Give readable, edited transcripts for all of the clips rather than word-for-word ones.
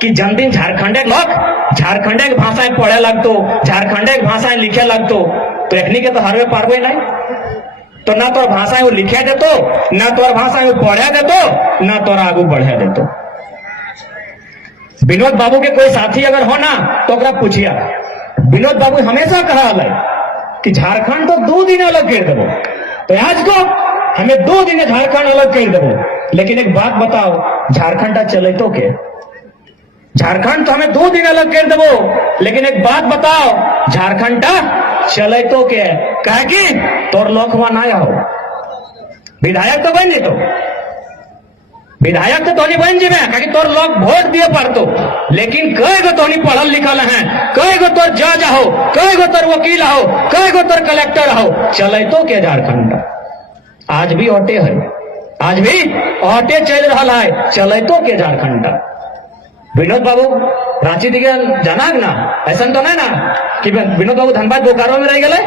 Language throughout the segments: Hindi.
कि जन्मदिन झारखंड लोग झारखंड भाषा पढ़े लगतो, झारखंड भाषा लिखे लगतो, तो एखनी के तो हरवे पारवे नहीं। तो ना तोर भाषा वो लिखे देतो, ना तोर भाषा वो पढ़े देतो, ना तोर आगू बढ़े देतो। विनोद बाबू के कोई साथी अगर हो ना तो ओकरा पूछिया, विनोद बाबू हमेशा कहा कि झारखंड तो 2 दिन अलग कर देवो, तो आज को हमें 2 दिन झारखंड अलग कर देवो। लेकिन एक बात बताओ, झारखंड चले तो के? झारखंड तो हमें 2 दिन अलग कर देवो, लेकिन एक बात बताओ, झारखंड चले तो के? कहे कि तोर लोकवा ना हो, विधायक तो बन जेतो, विधायक तो तोनी बन जीवे, कहीं तोर लोग वोट दिए पड़तो। लेकिन कई गो तोनी पढ़ल लिखल हैं, कई गो तोर जज हो, कई गो तोर वकील हो, कई गो तोर कलेक्टर हो, चले तो के झारखंड? आज भी ऑटे है, आज भी ऑटे चल रहा है, चले तो के झारखंड? विनोद बाबू रांची दिखे जाना ना, ऐसा तो नहीं ना कि विनोद बाबू धनबाद बोकारो में रह गए,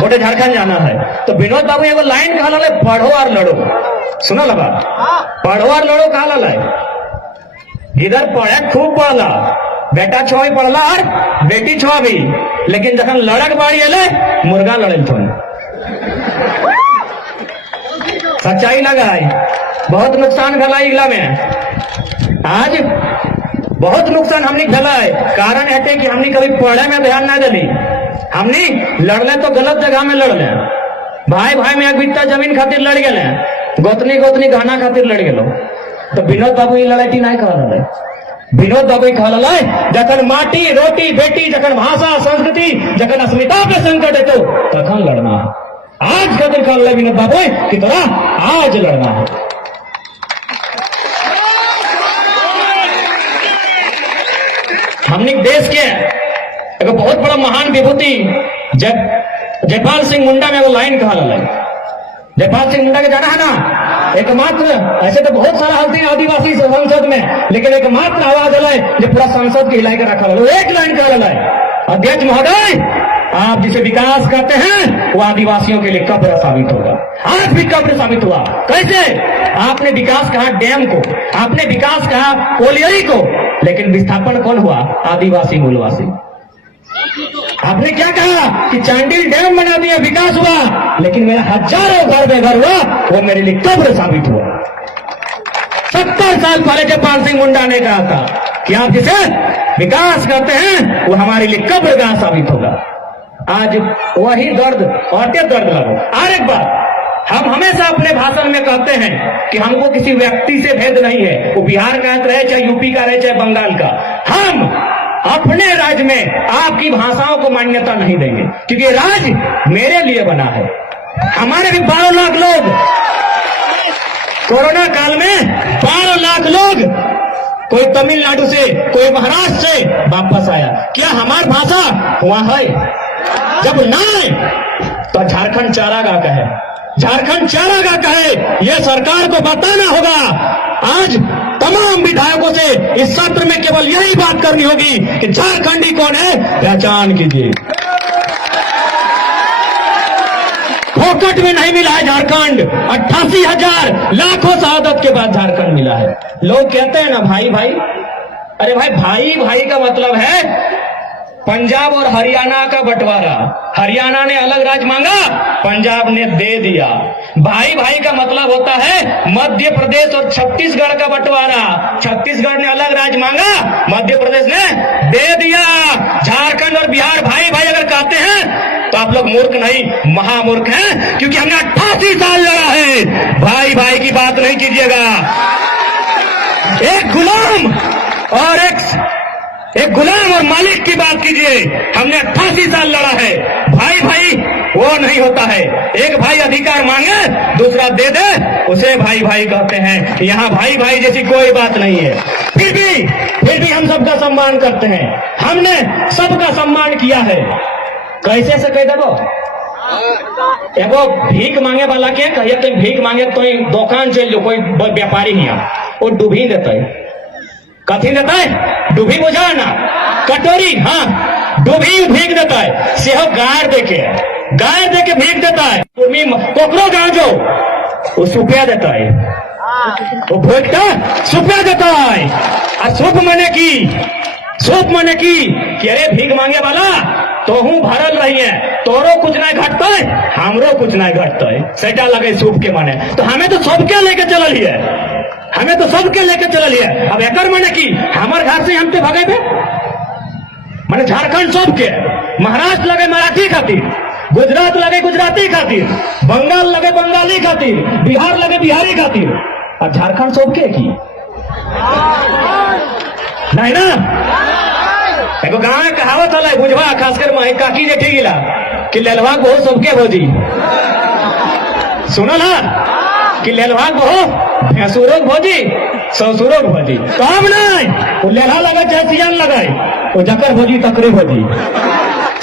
गोटे झारखंड जाना है। तो विनोद बाबू एगो लाइन कहा ला, पढ़ो और लड़ो। सुना लगा, पढ़ो और लड़ो कहा ला, इधर पढ़े खूब पढ़ला, बेटा छो भी पढ़ला और बेटी छो भी, लेकिन जखन लड़क बाड़ी एले मुर्गा लड़े थो। सच्चाई लगा है, बहुत नुकसान भला इगला में, आज बहुत नुकसान हमने भला है। कारण है कि हमने कभी पढ़े में ध्यान ना दिली, हमने लड़ने तो गलत जगह में लड़ ले, भाई भाई में एक बित्ता जमीन खातिर लड़ गए, गोतनी गोतनी गहना खातिर लड़ गए। तो विनोद बाबू ये लड़ाई नहीं कहा रहा है। विनोद बाबू कहा ला, जखन माटी रोटी बेटी, जखन भाषा संस्कृति, जखन अस्मिता पे संकट है तो तखन लड़ना है। आज खातिर कहा ला विनोद बाबू कि तोरा आज लड़ना है। हमने देश के एक बहुत बड़ा महान विभूति जयपाल सिंह मुंडा में वो लाइन कहा ला, जयपाल सिंह मुंडा के जाना है ना, एकमात्र, ऐसे तो बहुत सारा हल्दी आदिवासी संसद में, लेकिन एकमात्र आवाज है जो पूरा संसद के हिलाई कर रखा है, एक लाइन कहा ला, अध्यक्ष महोदय आप जिसे विकास करते हैं वो आदिवासियों के लिए कब्र साबित होगा। आज भी कब्र साबित हुआ। कैसे? आपने विकास कहा डैम को, आपने विकास कहा कोलियरी को, लेकिन विस्थापन कौन हुआ? आदिवासी मूलवासी। आपने क्या कहा कि चांडिल डैम बना दिया, विकास हुआ, लेकिन मेरा हजारों घर बेघर हुआ, वो मेरे लिए कब्र साबित हुआ। 70 साल पहले जयपाल सिंह मुंडा ने कहा था कि आप जिसे विकास करते हैं वो हमारे लिए कब्र का साबित होगा। आज वही दर्द औरते दर्द लगो। और एक बात, हम हमेशा अपने भाषण में कहते हैं कि हमको किसी व्यक्ति से भेद नहीं है, वो बिहार का रहे, चाहे यूपी का रहे, चाहे बंगाल का। हम अपने राज्य में आपकी भाषाओं को मान्यता नहीं देंगे, क्योंकि राज्य मेरे लिए बना है। हमारे भी 12 लाख लोग कोरोना काल में 12 लाख लोग, कोई तमिलनाडु से, कोई महाराष्ट्र से वापस आया। क्या हमारी भाषा वहां है? जब ना है तो झारखंड चारागाह का है, झारखंड चारागाह का है, यह सरकार को बताना होगा। आज तमाम विधायकों से इस सत्र में केवल यही बात करनी होगी कि झारखंडी कौन है, पहचान कीजिए। फोकट में नहीं मिला है झारखंड, 88,000 लाखों शहादत के बाद झारखंड मिला है। लोग कहते हैं ना भाई भाई, अरे भाई भाई भाई का मतलब है पंजाब और हरियाणा का बंटवारा। हरियाणा ने अलग राज्य मांगा, पंजाब ने दे दिया। भाई भाई का मतलब होता है मध्य प्रदेश और छत्तीसगढ़ का बंटवारा। छत्तीसगढ़ ने अलग राज्य मांगा, मध्य प्रदेश ने दे दिया। झारखंड और बिहार भाई भाई अगर कहते हैं तो आप लोग मूर्ख नहीं, महामूर्ख हैं, क्योंकि हमने 88 साल लड़ा है। भाई भाई की बात नहीं कीजिएगा। एक गुलाम और एक गुलाम और मालिक की बात कीजिए। हमने 88 साल लड़ा है। भाई भाई वो नहीं होता है। एक भाई अधिकार मांगे, दूसरा दे दे, उसे भाई भाई कहते हैं। यहाँ भाई भाई जैसी कोई बात नहीं है। फिर भी हम सबका सम्मान करते हैं। हमने सबका सम्मान किया है। कैसे से कह दो, एगो भीख मांगे वाला के कहिए तो भीख मांगे तो दुकान चल जो, कोई व्यापारी नहीं, वो डूबी देता है। कथी देता है? डूबी बुझा ना, कटोरी, हाँ डूबी भीख देता है। सेहो गाय दे के भीख देता है। कोकरो गाँव जो वो सुपिया देता है, वो भोगता सुपिया देता है। और सूप मने की कि अरे भीख मांगे वाला तो हूं भरल रही है, तोरो कुछ नहीं घटता है, हमरो कुछ नहीं घटता है, सेटा लगे सूप के माने। तो हमें तो सबके लेके चलल है, हमें तो सबके लेके चलल है। अब एकर माने की हमार घर से हम पे भगे थे, माने झारखंड सबके, महाराष्ट्र लगे मराठी खातिर, गुजरात लगे गुजराती खातिर, बंगाल लगे बंगाली खातिर, बिहार लगे बिहारी खातिर, और झारखंड सबके की नहीं ना। एगो गाँव में कहावत होला बुझवा, खासकर माही काकी जेठी गिला कि लेलवा बहु सबके भोजी, सुनल है कि लेलवा बहु भैंसुरो भोजी ससुरो भोजी। काम नहीं वो लेला लगे चाहे सियान लगाए, वो जकर भोजी तकरे भोजी।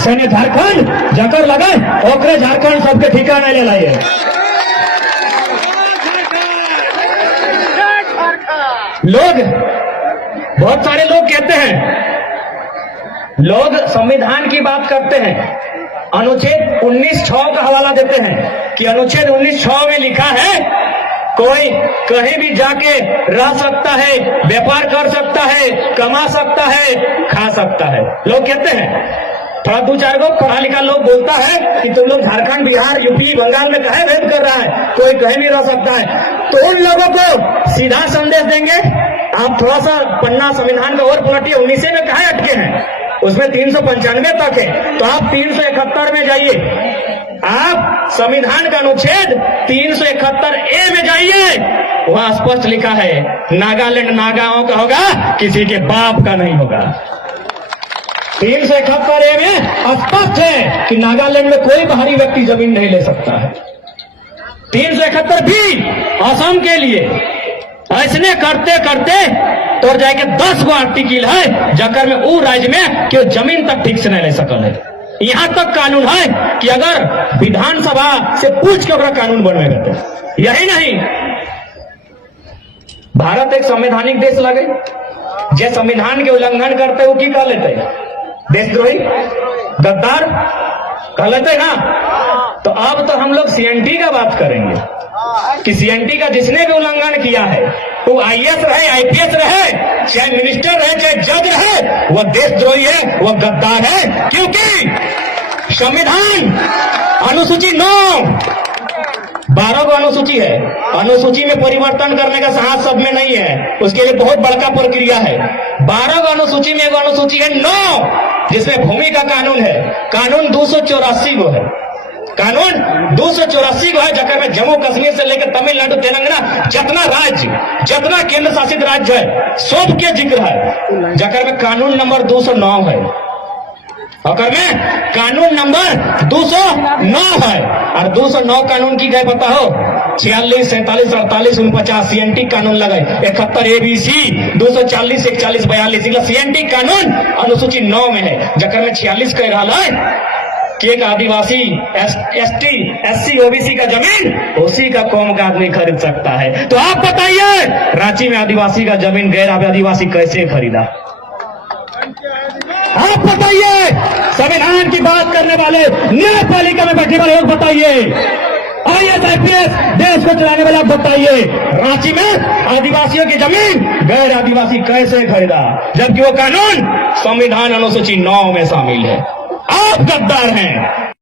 सैन्य झारखंड जकर लगे ओकरे झारखंड सबके ठिकाना ले लाइए। लोग बहुत सारे लोग कहते हैं, लोग संविधान की बात करते हैं, अनुच्छेद 19(6) का हवाला देते हैं कि अनुच्छेद 19(6) में लिखा है कोई कहीं भी जाके रह सकता है, व्यापार कर सकता है, कमा सकता है, खा सकता है। लोग कहते हैं, थोड़ा दो चार लोग पढ़ा लिखा लोग बोलता है कि तुम लोग झारखंड बिहार यूपी बंगाल में कहे भेद कर रहा है, कोई कहीं भी रह सकता है। तो उन लोगों को सीधा संदेश देंगे, आप थोड़ा सा पन्ना संविधान का और पलटिए, 19 में कहा अटके हैं, उसमें 395 तक है, तो आप 371 में जाइए, आप संविधान का अनुच्छेद 371A में जाइए, वहां स्पष्ट लिखा है नागालैंड नागाओं का होगा, किसी के बाप का नहीं होगा। 371A में स्पष्ट है कि नागालैंड में कोई बाहरी व्यक्ति जमीन नहीं ले सकता है। 371 भी असम के लिए ऐसने करते करते तोड़ जाएंगे 10 गो आर्टिकल है जकर में वो राज्य में कि जमीन तक ठीक से नहीं ले सकल है। यहां तक कानून है कि अगर विधानसभा से पूछ के कानून बनेगा तो। यही नहीं, भारत एक संवैधानिक देश लगे, जे संविधान के उल्लंघन करते वो की कह लेते, देशद्रोही गद्दार कह लेते ना। तो अब तो हम लोग सीएनटी का बात करेंगे कि सीएनटी का जिसने भी उल्लंघन किया है, वो आईएएस रहे, आईपीएस रहे, चाहे मिनिस्टर रहे, चाहे जज रहे, वह देशद्रोही है, वह गद्दार है। क्योंकि संविधान अनुसूची 9 12 को अनुसूची है, अनुसूची में परिवर्तन करने का साहस सब में नहीं है, उसके लिए बहुत बड़का प्रक्रिया है। 12 को अनुसूची में एक अनुसूची है 9 जिसमें भूमि का कानून है, कानून 284 को है, कानून 284 को है, जकर में जम्मू कश्मीर से लेकर तमिलनाडु तेलंगाना जितना राज्य, जितना केंद्र शासित राज्य है सब के जिक्र है, जकर में कानून नंबर 209 है, और में कानून नंबर 209 है। और 209 कानून की गए पता हो, 46, 47, 48, 49 सीएनटी कानून लगे, 71 एबीसी, 240, 41, 42 सीएनटी कानून अनुसूची 9 में है, जकर में 46 कह रहा है कि एक आदिवासी एसटी एससी ओबीसी का जमीन उसी का कौम का आदमी खरीद सकता है। तो आप बताइए रांची में आदिवासी का जमीन गैर आदिवासी कैसे खरीदा? आप बताइए, संविधान की बात करने वाले न्यायपालिका में बैठे वाले लोग बताइए, आईएएस आईपीएस देश को चलाने वाले आप बताइए, रांची में आदिवासियों की जमीन गैर आदिवासी कैसे खरीदा, जबकि वो कानून संविधान अनुसूची 9 में शामिल है। आप गद्दार हैं।